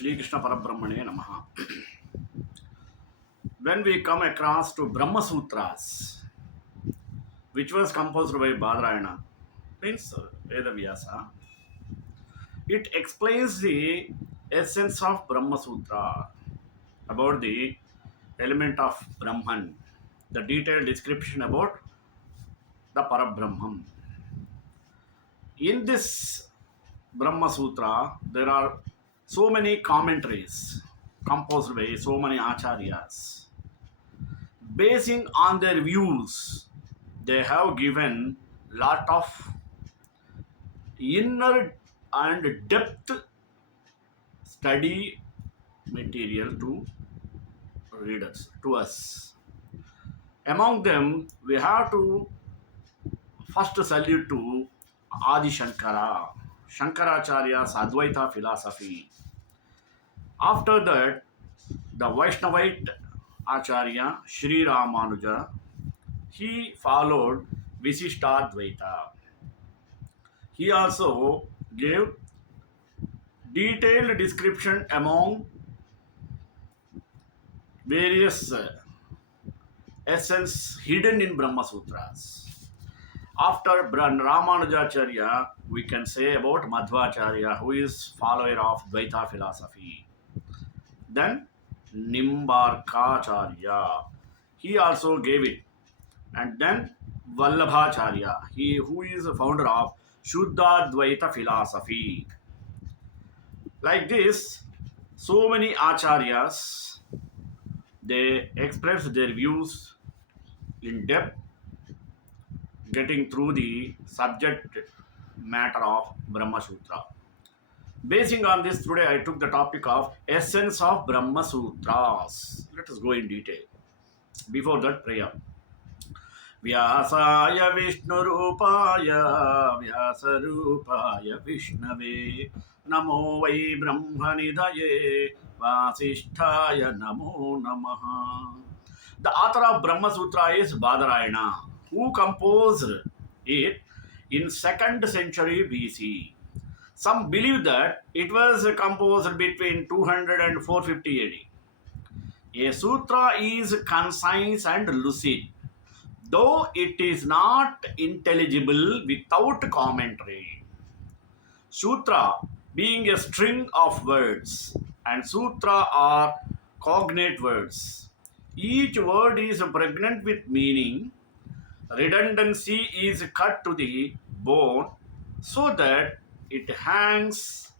Shri Krishna Parabrahmane Namaha. When we come across to Brahma Sūtras, which was composed by Bādarāyaṇa, means Veda Vyāsa, it explains the essence of Brahma Sutra about the element of Brahman, the detailed description about the Parabrahman. In this Brahma Sutra, there are so many commentaries composed by so many acharyas. Basing on their views, they have given lot of inner and depth study material to readers, to us. Among them, we have to first salute to Adi Shankara, Shankaracharya's Advaita philosophy. After that, the Vaishnavite Acharya Sri Ramanuja, he followed Visishtadvaita. He also gave detailed description among various essence hidden in Brahma Sutras. After Ramanujacharya, we can say about Madhvacharya, who is follower of Dvaita philosophy. Then Nimbarkacharya, he also gave it. And then Vallabhacharya, he who is the founder of Shuddhadvaita philosophy. Like this, so many acharyas, they express their views in depth, getting through the subject matter of Brahma Sutra. Basing on this, today I took the topic of essence of Brahma Sutras. Let us go in detail. Before that, prayer. Vyāsaya Vishnurupaya Vyāsarupaya Vishnave Namo Vai Brahmanidaye Vasisthaya Namo Namaha. The author of Brahma Sutra is Bādarāyaṇa, who composed it in 2nd century BC. Some believe that it was composed between 200 and 450 AD. A sutra is concise and lucid, though it is not intelligible without commentary. Sutra being a string of words, and sutra are cognate words. Each word is pregnant with meaning. Redundancy is cut to the bone so that it hangs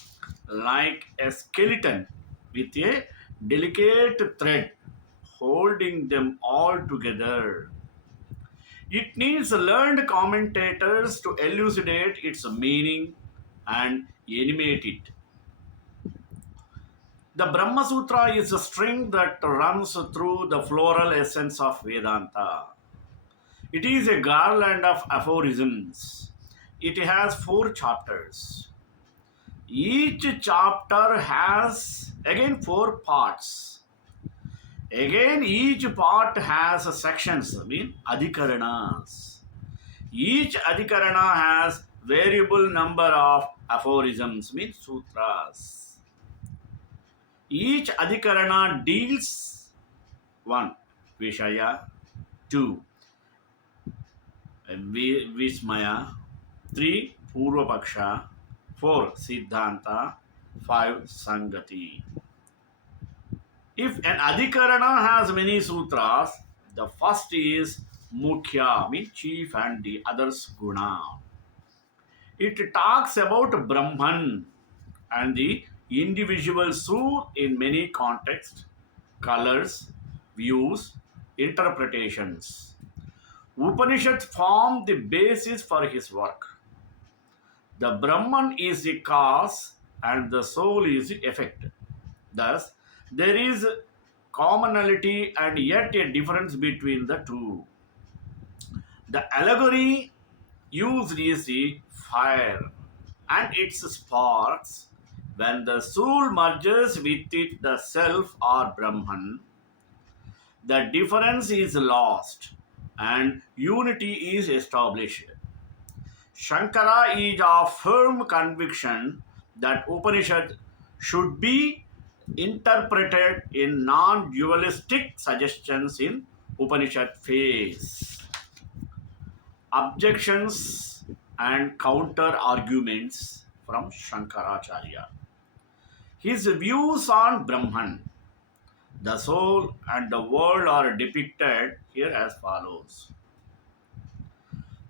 like a skeleton with a delicate thread holding them all together. It needs learned commentators to elucidate its meaning and animate it. The Brahma Sutra is a string that runs through the floral essence of Vedanta. It is a garland of aphorisms. It has 4 chapters. Each chapter has again 4 parts. Again, each part has sections, adhikaranas. Each adhikarana has variable number of aphorisms, sutras. Each adhikarana deals 1. Vishaya, 2. Vismaya, 3. Purvapaksha, 4. Siddhanta, 5. Sangati. If an adhikarana has many sutras, the first is mukhya, chief, and the others guna. It talks about Brahman and the individual soul in many contexts, colors, views, interpretations. Upanishads form the basis for his work. The Brahman is the cause and the soul is the effect. Thus, there is commonality and yet a difference between the two. The allegory used is the fire and its sparks. When the soul merges with it, the self or Brahman, the difference is lost and unity is established. Shankara is of firm conviction that Upanishad should be interpreted in non-dualistic suggestions in Upanishad phase. Objections and counter arguments from Shankaracharya. His views on Brahman, the soul, and the world are depicted here as follows.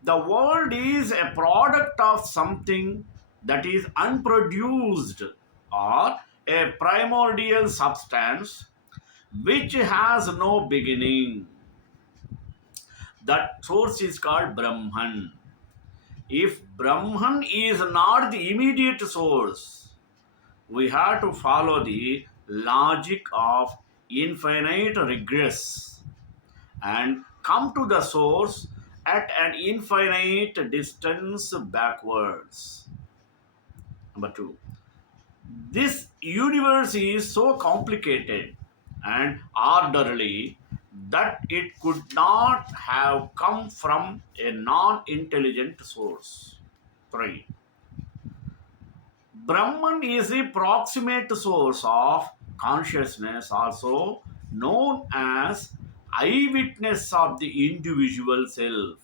The world is a product of something that is unproduced or a primordial substance which has no beginning. That source is called Brahman. If Brahman is not the immediate source, we have to follow the logic of infinite regress and come to the source at an infinite distance backwards. Number two, this universe is so complicated and orderly that it could not have come from a non intelligent source. 3. Brahman is the proximate source of consciousness, also known as eyewitness of the individual self.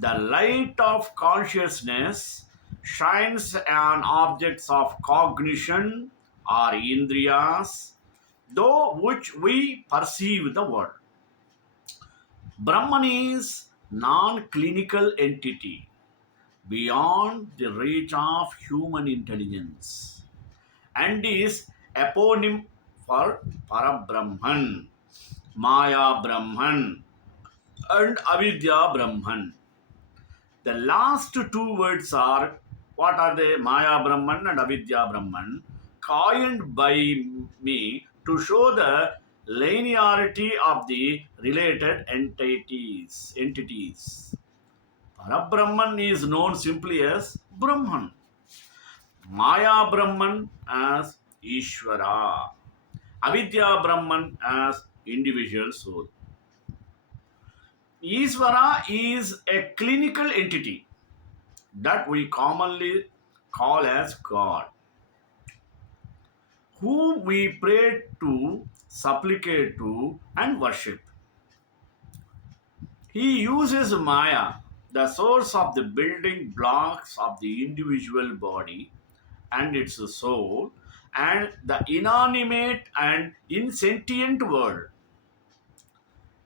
The light of consciousness shines on objects of cognition or indriyas, though which we perceive the world. Brahman is non-clinical entity beyond the reach of human intelligence and is eponym for Parabrahman, Maya Brahman, and Avidya Brahman. The last two words are what are they? Maya Brahman and Avidya Brahman, coined by me to show the linearity of the related entities. Parabrahman is known simply as Brahman, Maya Brahman as Ishvara, Avidya Brahman as individual soul. Ishvara is a clinical entity that we commonly call as God, whom we pray to, supplicate to, and worship. He uses Maya, the source of the building blocks of the individual body and its soul, and the inanimate and insentient world.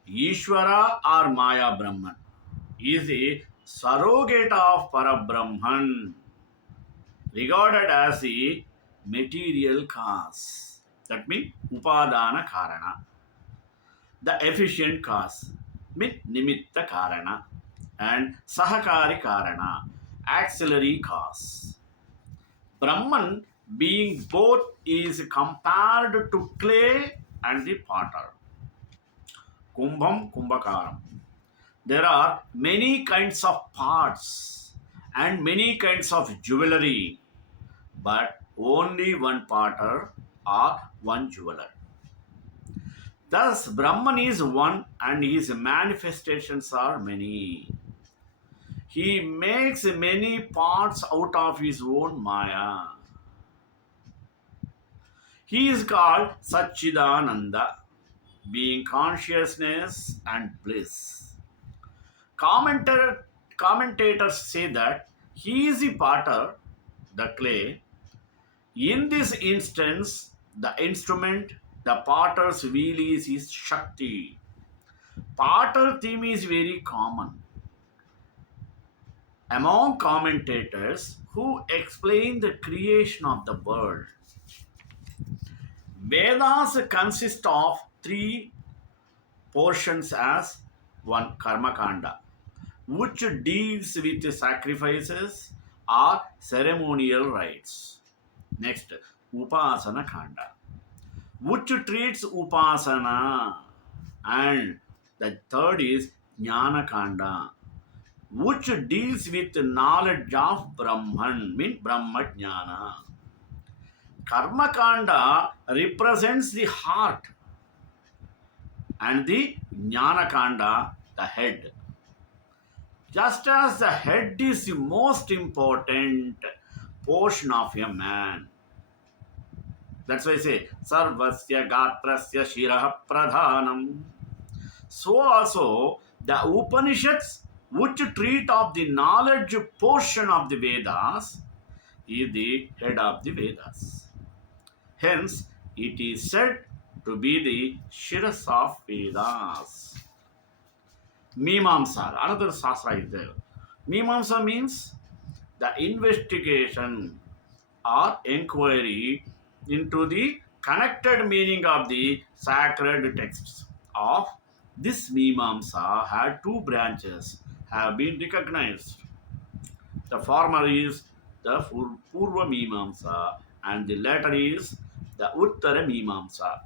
Ishvara or Maya Brahman is a surrogate of Parabrahman, regarded as the material cause. That means Upadana Karana. The efficient cause means Nimitta Karana, and Sahakari Karana, auxiliary cause. Brahman, being both, is compared to clay and the potter. Kumbham Kumbhakaram. There are many kinds of parts and many kinds of jewelry, but only one potter or one jeweler. Thus, Brahman is one and his manifestations are many. He makes many parts out of his own Maya. He is called Satchidananda, being consciousness and bliss. Commentators say that he is the potter, the clay. In this instance, the instrument, the potter's wheel is his Shakti. Potter theme is very common among commentators who explain the creation of the world. Vedas consist of three portions as one Karma Kanda, which deals with sacrifices or ceremonial rites. Next, Upasana Kanda, which treats Upasana. And the third is Jnana Kanda, which deals with knowledge of Brahman, means Brahma Jnana. Karma Kanda represents the heart and the Jnana Kanda, the head. Just as the head is the most important portion of a man, That's why I say Sarvasya Gatrasya Shirah Pradhanam. So also the Upanishads, which treat of the knowledge portion of the Vedas, is the head of the Vedas. Hence, it is said to be the Shiras of Vedas. Mimamsa, another Sastra is there. Mimamsa means the investigation or inquiry into the connected meaning of the sacred texts. Of this Mimamsa had two branches have been recognized. The former is the Purva Mimamsa and the latter is the Uttara Mimamsa.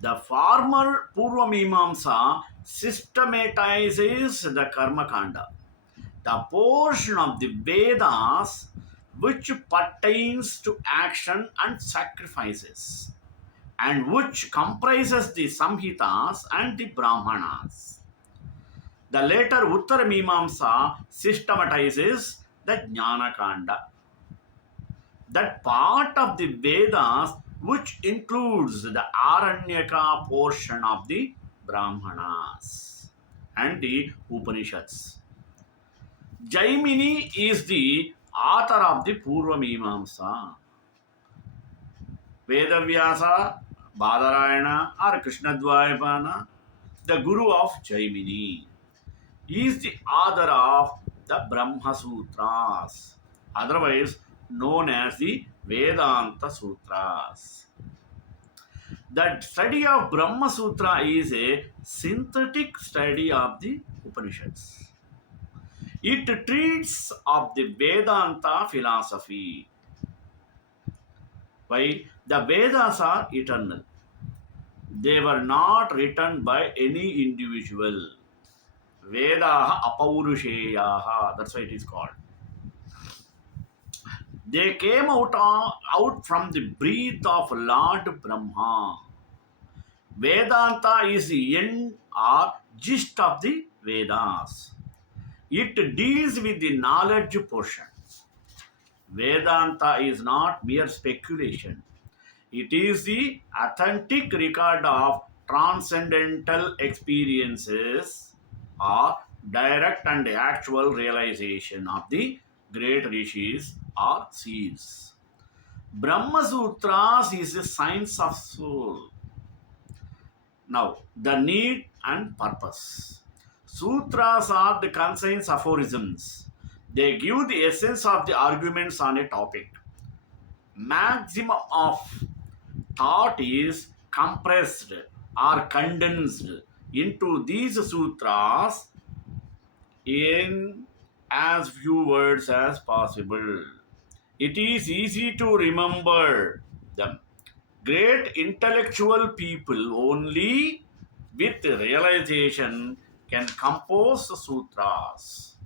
The former Purva Mimamsa systematizes the Karma Kanda, the portion of the Vedas which pertains to action and sacrifices, and which comprises the Samhitas and the Brahmanas. The later Uttara Mimamsa systematizes the Jnana Kanda, that part of the Vedas which includes the Aranyaka portion of the Brahmanas and the Upanishads. Jaimini is the author of the Purva Mimamsa. Veda Vyāsa, Bādarāyaṇa or Krishnadvaipana, the guru of Jaimini, is the author of the Brahma Sūtras, otherwise known as the Vedanta Sutras. The study of Brahma Sutra is a synthetic study of the Upanishads. It treats of the Vedanta philosophy. Why? The Vedas are eternal. They were not written by any individual. Vedaha apaurusheyaha. That's why it is called. They came out from the breath of Lord Brahma. Vedanta is the end or gist of the Vedas. It deals with the knowledge portion. Vedanta is not mere speculation. It is the authentic record of transcendental experiences or direct and actual realization of the great rishis or seers. Brahmasutras is the science of soul. Now, the need and purpose. Sutras are the concise aphorisms. They give the essence of the arguments on a topic. Maximum of thought is compressed or condensed into these sutras in as few words as possible. It is easy to remember them. Great intellectual people only with realization can compose sutras.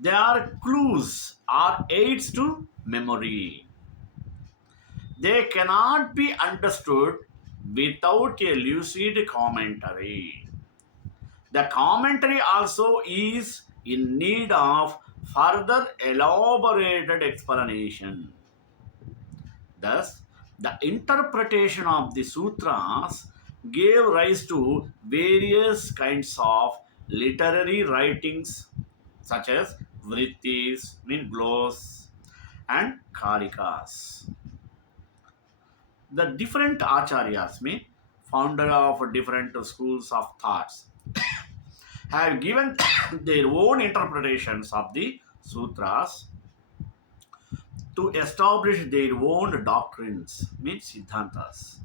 They are clues or aids to memory. They cannot be understood without a lucid commentary. The commentary also is in need of further elaborated explanation. Thus, the interpretation of the sutras gave rise to various kinds of literary writings such as vrittis, mean gloss, and karikas. The different acharyas, mean founder of different schools of thoughts, have given their own interpretations of the sutras to establish their own doctrines, means siddhantas.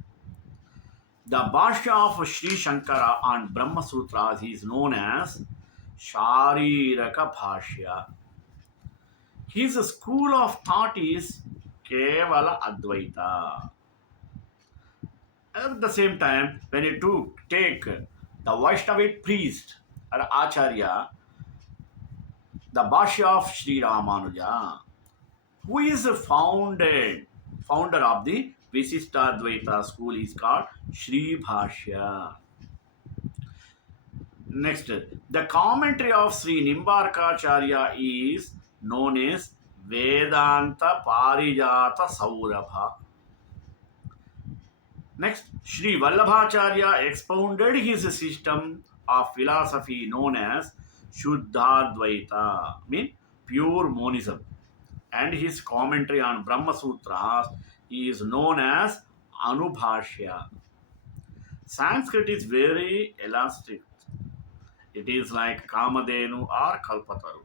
The Bhashya of Sri Shankara on Brahma Sutras is known as Shariraka Bhashya. His school of thought is Kevala Advaita. At the same time, when you take the Vaishnavite priest or Acharya, the Bhashya of Sri Ramanuja, who is founder of the Visishtadvaita school, is called Sri Bhashya. Next, the commentary of Sri Nimbarkacharya is known as Vedanta Parijata Saurabha. Next, Sri Vallabhacharya expounded his system of philosophy known as Shuddhadvaita, mean pure monism, and his commentary on Brahma Sūtras is known as Anubhashya. Sanskrit is very elastic. It is like Kamadhenu or Kalpataru.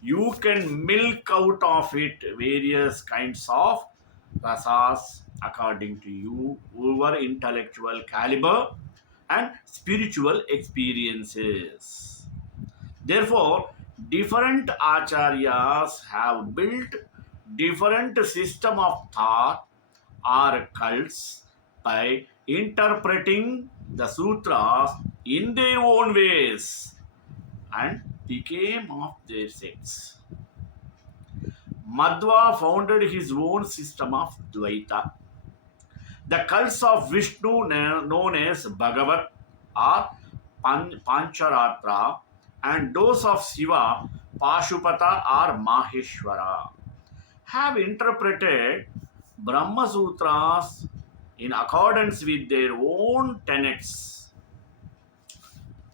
You can milk out of it various kinds of rasas according to your intellectual caliber and spiritual experiences. Therefore, different acharyas have built different system of thought or cults by interpreting the sutras in their own ways and became of their sects. Madhva founded his own system of Dvaita. The cults of Vishnu, known as Bhagavat or Pancharatra, and those of Shiva, Pashupata or Maheshwara, have interpreted Brahma Sutras in accordance with their own tenets.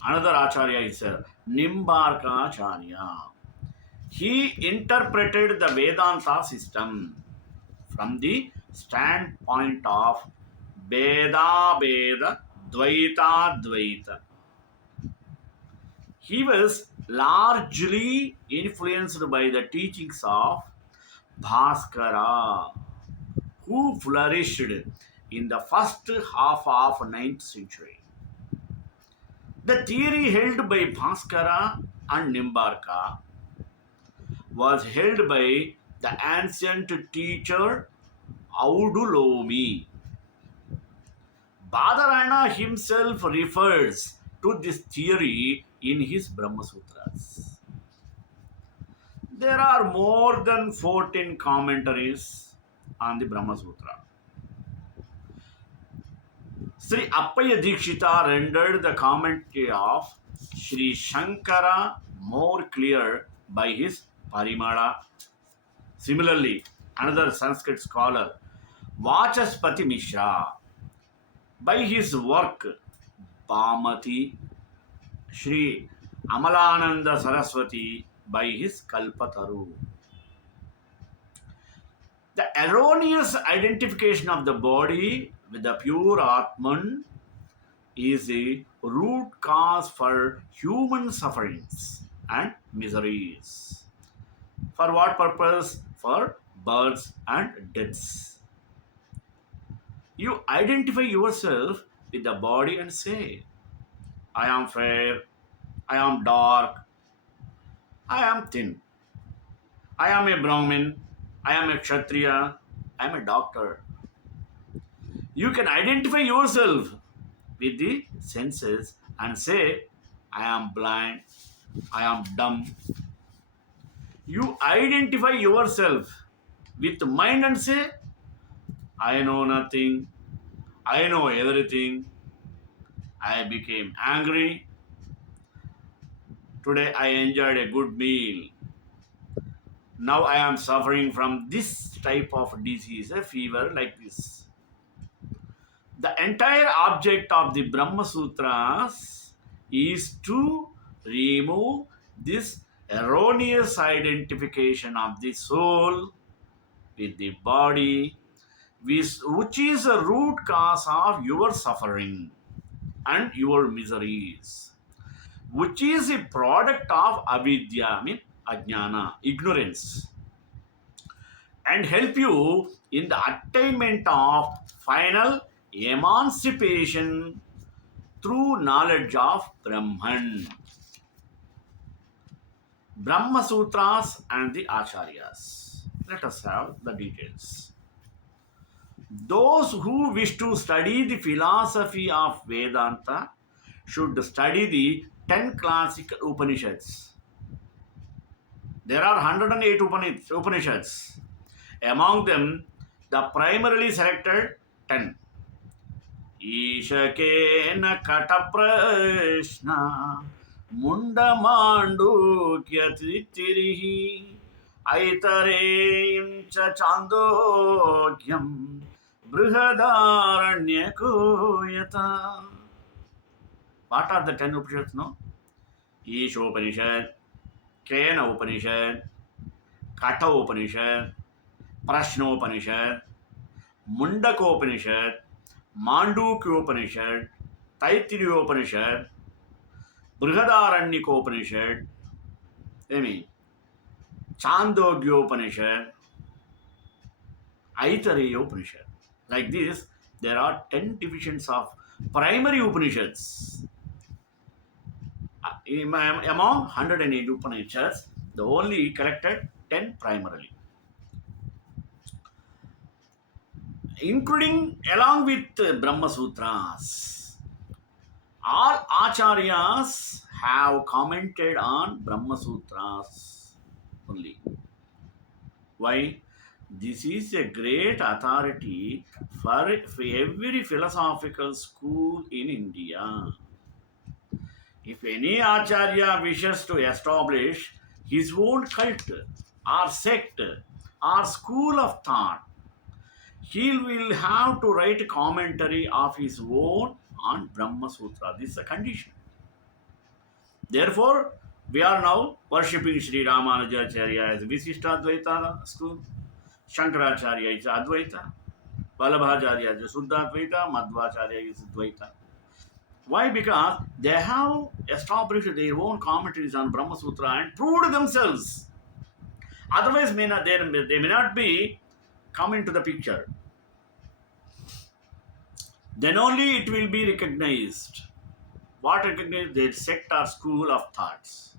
Another Acharya is Nimbarka Acharya. He interpreted the Vedanta system from the standpoint of Veda Veda Dvaita Dvaita. He was largely influenced by the teachings of Bhaskara, who flourished in the first half of 9th century. The theory held by Bhaskara and Nimbarka was held by the ancient teacher Audulomi. Bādarāyaṇa himself refers to this theory in his Brahmasutras. There are more than 14 commentaries on the Brahmasutra. Sri Appaya Dikshita rendered the commentary of Sri Shankara more clear by his Parimala. Similarly, another Sanskrit scholar, Vachaspati Mishra, by his work Bhamati, Sri Amalananda Saraswati, by his Kalpataru. The erroneous identification of the body with the pure Atman is a root cause for human sufferings and miseries. For what purpose? For births and deaths. You identify yourself with the body and say, I am fair, I am dark, I am thin, I am a Brahmin, I am a Kshatriya, I am a doctor. You can identify yourself with the senses and say, I am blind, I am dumb. You identify yourself with mind and say, I know nothing, I know everything, I became angry. Today I enjoyed a good meal. Now I am suffering from this type of disease, a fever like this. The entire object of the Brahma Sutras is to remove this erroneous identification of the soul with the body, which is a root cause of your suffering and your miseries, which is a product of avidya, ajnana, ignorance, and help you in the attainment of final emancipation through knowledge of Brahman. Brahma Sutras and the Acharyas. Let us have the details. Those who wish to study the philosophy of Vedanta should study the 10 classical Upanishads. There are 108 Upanishads. Among them, the primarily selected 10. Ishakena kata prashna munda mandukya tritirihi ऐतरेयं च चान्दोग्यं बृहदारण्यको यथा. What are the 10 Upanishads? No? Ishopanishad, Kena Upanishad, Katha Upanishad, Prashnopanishad, Mundakopanishad, Mandukyopanishad, Taittiriyopanishad, Brihadaranyikopanishad, I mean, Chandogyopanishad, Aitareyopanishad. Like this, there are 10 divisions of primary Upanishads. Among 108 Upanishads, the only collected 10 primarily. Including along with Brahma Sūtras. All acharyas have commented on Brahma Sūtras only. Why? This is a great authority for every philosophical school in India. If any acharya wishes to establish his own cult or sect or school of thought, he will have to write a commentary of his own on Brahma Sutra. This is a condition. Therefore, we are now worshipping Sri Ramanujacharya as Visishtadvaita school, Shankaracharya is Advaita, Vallabhacharya is Suddhadvaita, Madhvacharya is Dvaita. Why? Because they have established their own commentaries on Brahma Sutra and proved themselves. Otherwise, they may not be coming to the picture. Then only it will be recognized. What recognized? Their sect or school of thoughts.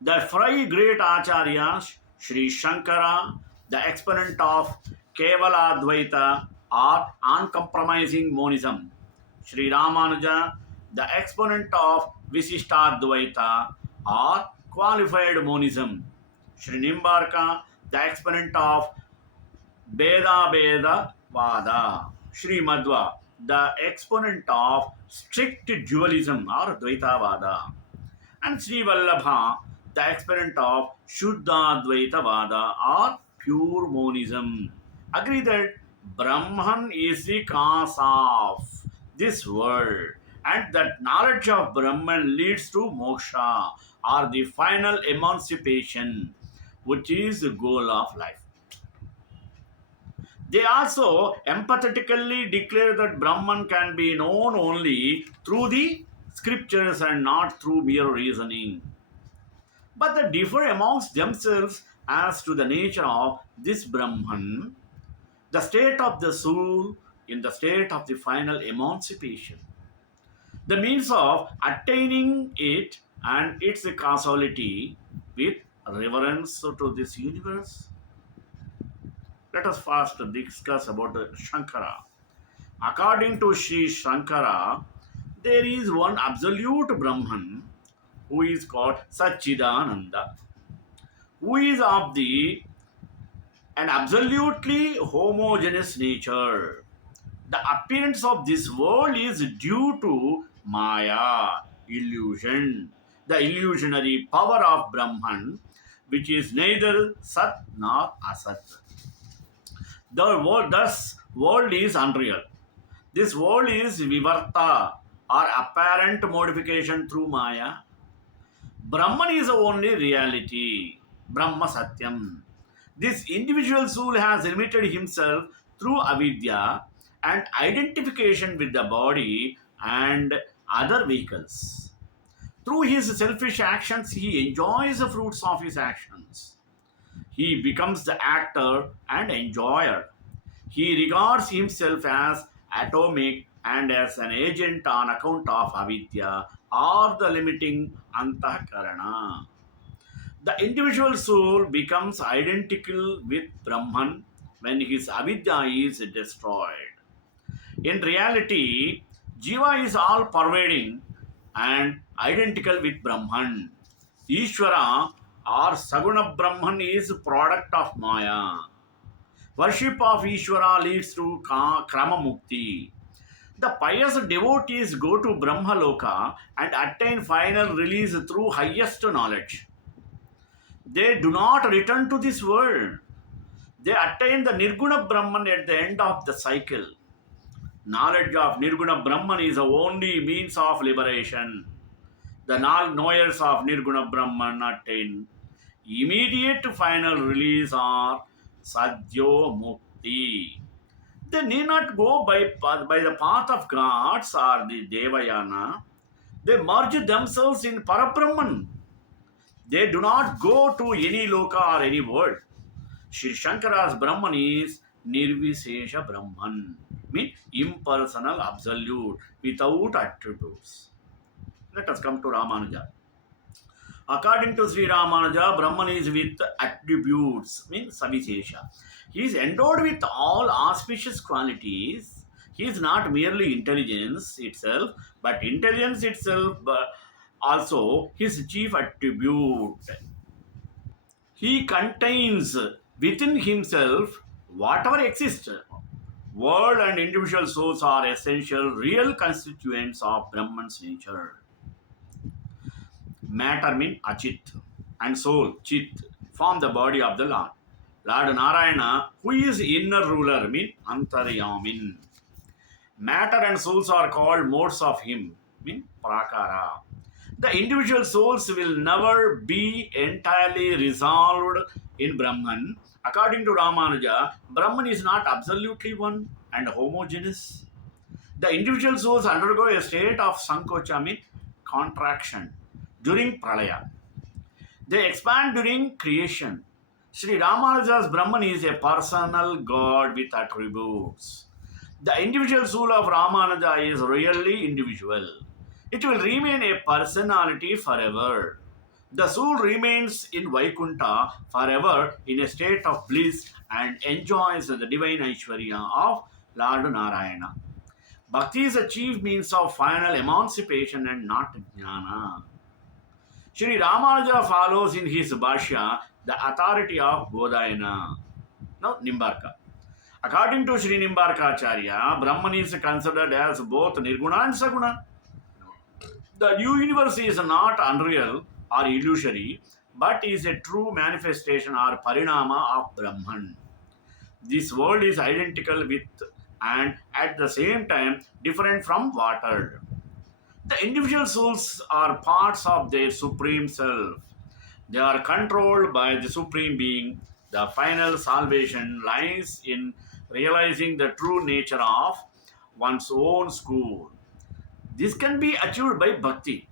The five great acharyas, Sri Shankara, the exponent of Kevala Advaita or uncompromising monism, Sri Ramanuja, the exponent of Visishtadvaita or qualified monism, Sri Nimbarka, the exponent of Beda Vada, Sri Madhva, the exponent of strict dualism or Dvaita Vada, and Sri Vallabha, the exponent of Shuddha Dvaita Vada or pure monism, agree that Brahman is the cause of this world and that knowledge of Brahman leads to moksha or the final emancipation, which is the goal of life. They also empathetically declare that Brahman can be known only through the scriptures and not through mere reasoning. But they differ amongst themselves as to the nature of this Brahman, the state of the soul in the state of the final emancipation, the means of attaining it and its causality with reverence to this universe. Let us first discuss about Shankara. According to Sri Shankara, there is one absolute Brahman who is called Satchidananda, who is of an absolutely homogeneous nature. The appearance of this world is due to Maya, illusion, the illusionary power of Brahman, which is neither Sat nor Asat. Thus, world is unreal. This world is vivarta or apparent modification through Maya. Brahman is the only reality, Brahma Satyam. This individual soul has limited himself through avidya and identification with the body and other vehicles. Through his selfish actions, he enjoys the fruits of his actions. He becomes the actor and enjoyer. He regards himself as atomic and as an agent on account of avidya or the limiting antakarana. The individual soul becomes identical with Brahman when his avidya is destroyed. In reality, Jiva is all pervading and identical with Brahman. Ishvara or Saguna Brahman is product of Maya. Worship of Ishvara leads to Krama Mukti. The pious devotees go to Brahmaloka and attain final release through highest knowledge. They do not return to this world. They attain the Nirguna Brahman at the end of the cycle. Knowledge of Nirguna Brahman is the only means of liberation. The knowers of Nirguna Brahman attain immediate final release or Sadhyo Mukti. They need not go by the path of gods or the Devayana. They merge themselves in Parabrahman. They do not go to any loka or any world. Sri Shankara's Brahman is Nirvisesha Brahman, means impersonal, absolute, without attributes. Let us come to Ramanuja. According to Sri Ramanuja, Brahman is with attributes, means Savisesha. He is endowed with all auspicious qualities. He is not merely intelligence itself, but intelligence itself also his chief attribute. He contains within himself whatever exists. World and individual souls are essential, real constituents of Brahman's nature. Matter means Achit and soul, Chit, form the body of the Lord. Lord Narayana, who is inner ruler, means Antaryamin. Matter and souls are called modes of him, means Prakara. The individual souls will never be entirely resolved in Brahman. According to Ramanuja, Brahman is not absolutely one and homogeneous. The individual souls undergo a state of Sankocha, means contraction, during Pralaya. They expand during creation. Sri Ramanuja's Brahman is a personal God with attributes. The individual soul of Ramanuja is really individual. It will remain a personality forever. The soul remains in Vaikuntha forever in a state of bliss and enjoys the divine Aishwarya of Lord Narayana. Bhakti is a chief means of final emancipation and not jnana. Sri Ramanuja follows in his Bhashya the authority of Bodhayana. Now, Nimbarka. According to Sri Nimbarkacharya, Brahman is considered as both Nirguna and Saguna. The new universe is not unreal or illusory, but is a true manifestation or parinama of Brahman. This world is identical with and at the same time different from water. The individual souls are parts of their supreme self. They are controlled by the supreme being. The final salvation lies in realizing the true nature of one's own school. This can be achieved by bhakti.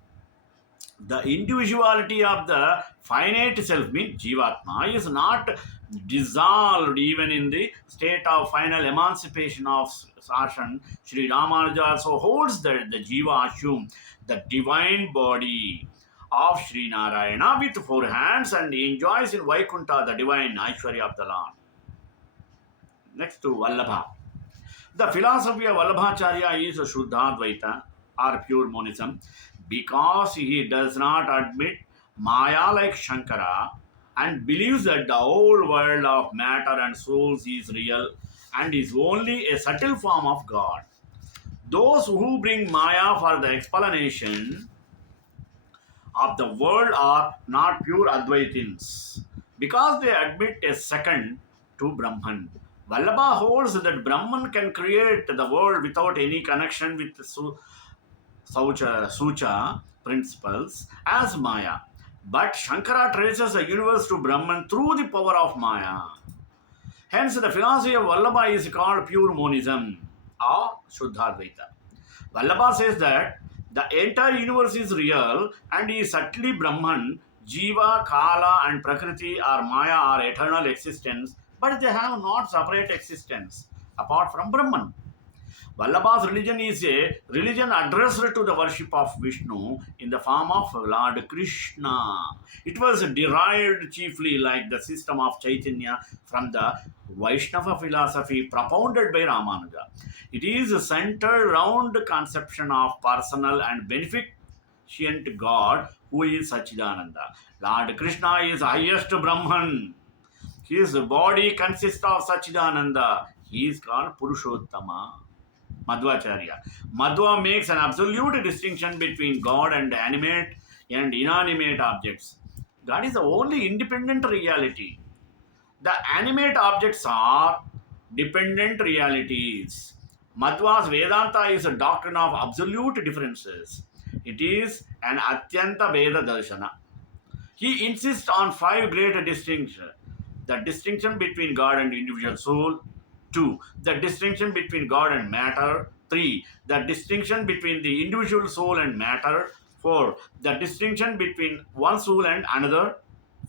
The individuality of the finite self, means Jivatma, is not dissolved even in the state of final emancipation of Sashan. Sri Ramanuja also holds the Jiva Ashum, the divine body of Sri Narayana with four hands and enjoys in Vaikuntha the divine Aishwarya of the Lord. Next to Vallabha. The philosophy of Vallabhacharya is Shuddhadvaita or pure monism because he does not admit Maya like Shankara and believes that the whole world of matter and souls is real and is only a subtle form of God. Those who bring Maya for the explanation of the world are not pure Advaitins because they admit a second to Brahman. Vallabha holds that Brahman can create the world without any connection with Sucha principles as Maya. But Shankara traces the universe to Brahman through the power of Maya. Hence, the philosophy of Vallabha is called pure monism or Shuddhadvaita. Vallabha says that the entire universe is real and is subtly Brahman. Jiva, Kala, and Prakriti or Maya are eternal existence, but they have not separate existence apart from Brahman. Vallabha's religion is a religion addressed to the worship of Vishnu in the form of Lord Krishna. It was derived chiefly, like the system of Chaitanya, from the Vaishnava philosophy propounded by Ramanuja. It is centered around the conception of personal and beneficent God who is Sachidananda. Lord Krishna is highest Brahman. His body consists of Sachidananda. He is called Purushottama. Madhvacharya. Madhva makes an absolute distinction between God and animate and inanimate objects. God is the only independent reality. The animate objects are dependent realities. Madhva's Vedanta is a doctrine of absolute differences. It is an Atyanta Veda Darshana. He insists on five great distinctions: the distinction between God and individual soul; two, the distinction between God and matter; three, the distinction between the individual soul and matter; four, the distinction between one soul and another;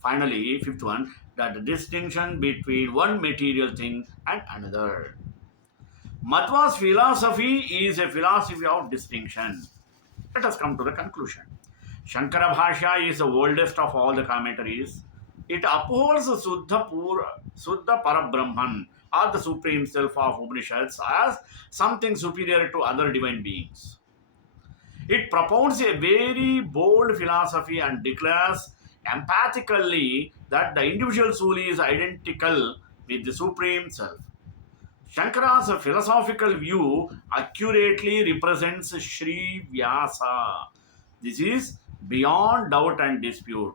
finally, fifth one, the distinction between one material thing and another. Madhva's philosophy is a philosophy of distinction. Let us come to the conclusion. Shankara Bhashya is the oldest of all the commentaries. It upholds the Suddha Parabrahman, or the Supreme Self of Upanishads, as something superior to other divine beings. It propounds a very bold philosophy and declares emphatically that the individual soul is identical with the Supreme Self. Shankara's philosophical view accurately represents Sri Vyāsa. This is beyond doubt and dispute.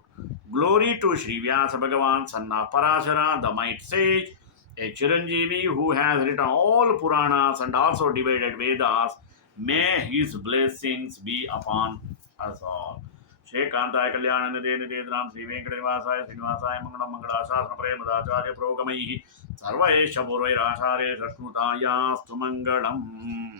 Glory to Sri Vyāsa Bhagavan, son of Parashara, the might sage, a Chiranjeevi who has written all Puranas and also divided Vedas. May his blessings be upon us all. Shrekantāya Kalyāna Nidhe Nidhe Sri Venkatanivasaaya Srinivasaya Mangalam Mangalasasana Premadacharya Progamaihi Sarvaesha Purvairacharya Satkrutayastu Mangalam.